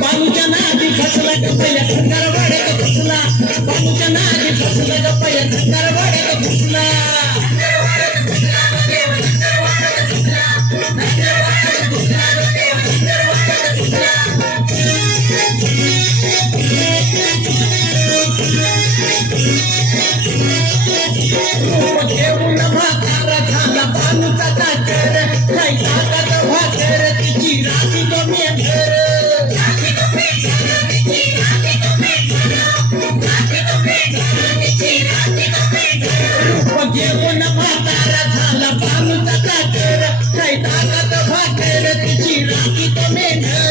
बालूच्या नादी फसला गपया खंडरवाड्यात घुसला बालूच्या नादी फसला गपया खंडरवाड्यात घुसला घेऊन म्हातारा झाला बालूचा चाकर काय ताकद भाकर तिची राजी तो मेंढर घेऊन म्हातारा झाला बालूचा चाकर काय ताकद भाकर तिची राजी तो मेंढर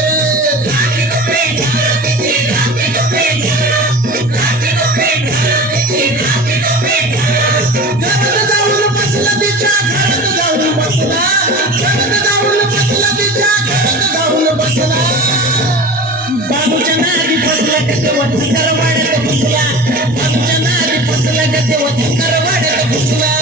बाबूच्या नादी फसला का तेव्हा धंगरवाड्यात घुसला बाबूच्या नादी फसला का तेव्हा धंगरवाड्यात घुसला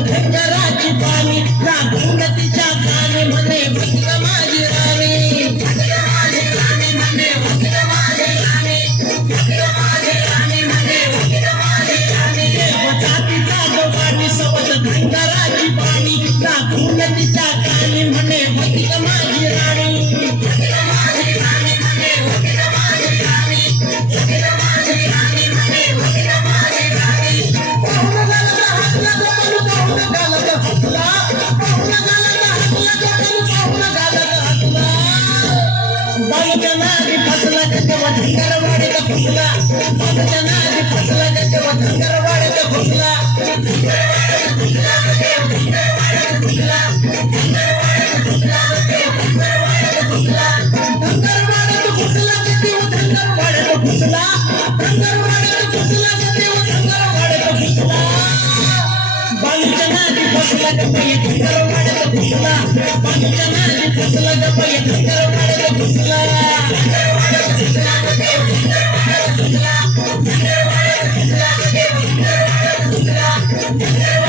धंगराची पाणी लागून तिच्या कानी म्हणे भक्त माझी राणी तिचा गवानी सोबत धंगराची पाणी लागून तिच्या कानी म्हणे भक्त माझी राणी बालूच्या नादी फसला का तेव्हा धंगरवाड्यात घुसला बालूच्या नादी फसला का तेव्हा धंगरवाड्यात घुसला धंगरवाड्यात घुसला धंगरवाड्यात घुसला धंगरवाड्यात घुसला धंगरवाड्यात घुसला धंगरवाड्यात घुसला का तेव्हा धंगरवाड्यात घुसला धंगरवाड्यात घुसला का तेव्हा धंगरवाड्यात घुसला बालूच्या नादी फसला का तेव्हा धंगरवाड्यात घुसला बालूच्या नादी फसला का तेव्हा धंगरवाड्यात घुसला धंगरवाड्यात घुसला